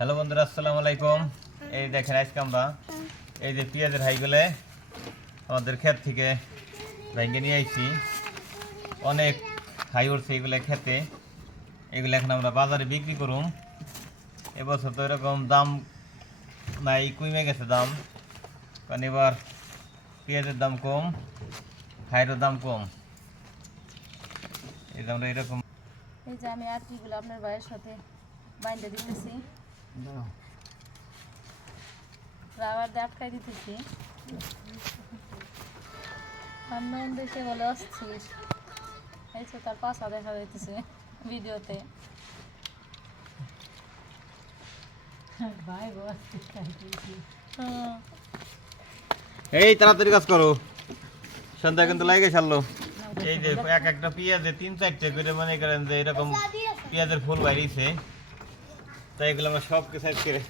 Hello বন্ধুরা, আসসালামু আলাইকুম। এই দেখেন আজকে আমরা এই যে পেঁয়াজের হাইগুলো আমাদের ক্ষেত থেকে ভেঙে নিয়ে আইছি। অনেক হাই উঠছে এগুলো খেতে। এগুলো এখন আমরা বাজারে বিক্রি করুম। এবছর তো এরকম দাম নাই, কমে গেছে দাম, কারণ এবার পেঁয়াজের দাম কম, হাইয়ের দাম কম। এই যে আমরা এরকম এই যে আমি আটিগুলো আপনার ভাইয়ের সাথে বাইন্ডে দিতেছি, রাবার দিয়ে আটকাই দিতেছি। আন্নান দেশে বলে অস্থির, এই তো তার পাশা দেখা যাইতেছে ভিডিওতে। এই তাড়াতাড়ি কাজ করো, সন্ধ্যা কিন্তু লাগে ছাড়লো। এই যে এক একটা পেঁয়াজে 3-4টে করে মনে করেন যে এরকম পেঁয়াজের ফুল বাইরেছে, তাই এগুলো আমরা সব কিছু করে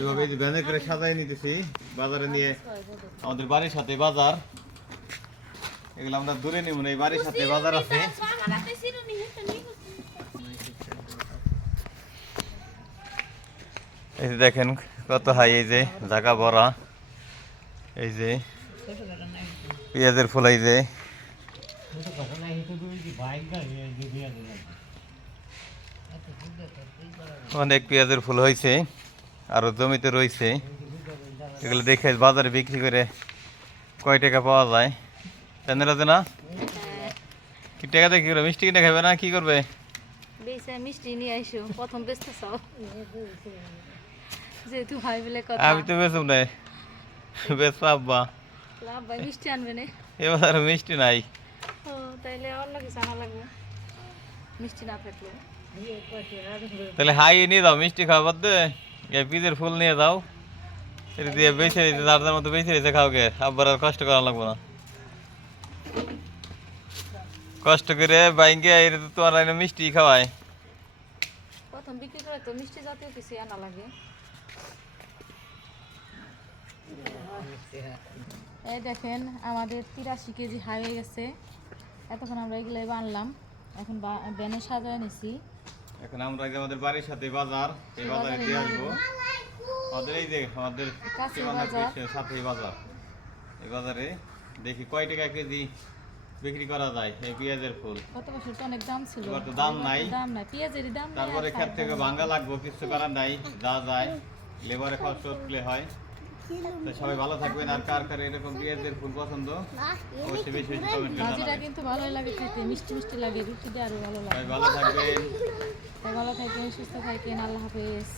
এভাবে এই যে ব্যানে করে সাজাই নিতেছি বাজারে নিয়ে। আমাদের বাড়ির সাথে বাজার, এগুলো আমরা দূরে নিব না, এই বাড়ির সাথে বাজার আছে। এই যে দেখেন কত হাই, এই যে জায়গা ভরা, এই যে পেঁয়াজের ফুল, এই যে অনেক পেঁয়াজের ফুল হয়েছে, আরো জমিতে রয়েছে। এগুলো দেখে বাজারে বিক্রি করে কয় টাকা পাওয়া যায় জানেন না? কি টাকা দিয়ে কি করবে? মিষ্টি কিনে খাবে না কি করবে? মিষ্টি নিয়ে আইসো, প্রথম বেচতে চাও যেহেতু ভাই বলে কথা। আমি তো বেচব নাই, বেচবো আব্বা। ভাই মিষ্টি আনবে না? এবার মিষ্টি নাই। ও তাইলে অন্য কিছু আনা লাগবে, মিষ্টি না থাকলে। তাহলে হাই নিয়ে যাও, মিষ্টি খাবার দে, এই পিজের ফুল নিয়ে যাও, এটা দিয়ে বেছে দিতে, যার যার মতো বেছে দিতে খাওকে। আব্বার আর কষ্ট করা লাগবে না, কষ্ট করে বাইঙ্গে এটা তো তোমার এনে মিষ্টি খাওয়ায়। প্রথম বিক্রি করে তো মিষ্টি জাতীয় কিছু আনা লাগে। এই দেখেন আমাদের 83 কেজি হাই হয়ে গেছে। এতক্ষণ আমরা এগুলো আনলাম, এখন ব্যানে সাজায় নিছি। এখন আমরা আমাদের বাড়ির সাথে বাজার, এই বাজারে দিয়ে আসবো। আমাদের এই যে আমাদের সাথে বাজার, এই বাজারে দেখি কয় টাকা কেজি বিক্রি করা যায় এই পেঁয়াজের ফুল। গত বছর তো অনেক দাম ছিল, এবার তো দাম নাই, পেঁয়াজেরই দাম নাই। তারপরে ক্ষেত থেকে ভাঙ্গা লাগবো, কিছু করার নাই, যা যায় লেবারে খরচ করলে হয়। তো সবাই ভালো থাকবেন। আর কার কার এরকম পেঁয়াজের ফুল পছন্দ অবশ্যই বেশি বেশি কমেন্ট করে ভাজিটা জানাবেন। কিন্তু ভালোই লাগে খেতে, মিষ্টি মিষ্টি লাগে, রুটি দিয়ে আরো ভালো লাগে। সবাই ভালো থাকবেন। ভালো থাকেন, সুস্থ থাকেন, আল্লাহ হাফেজ।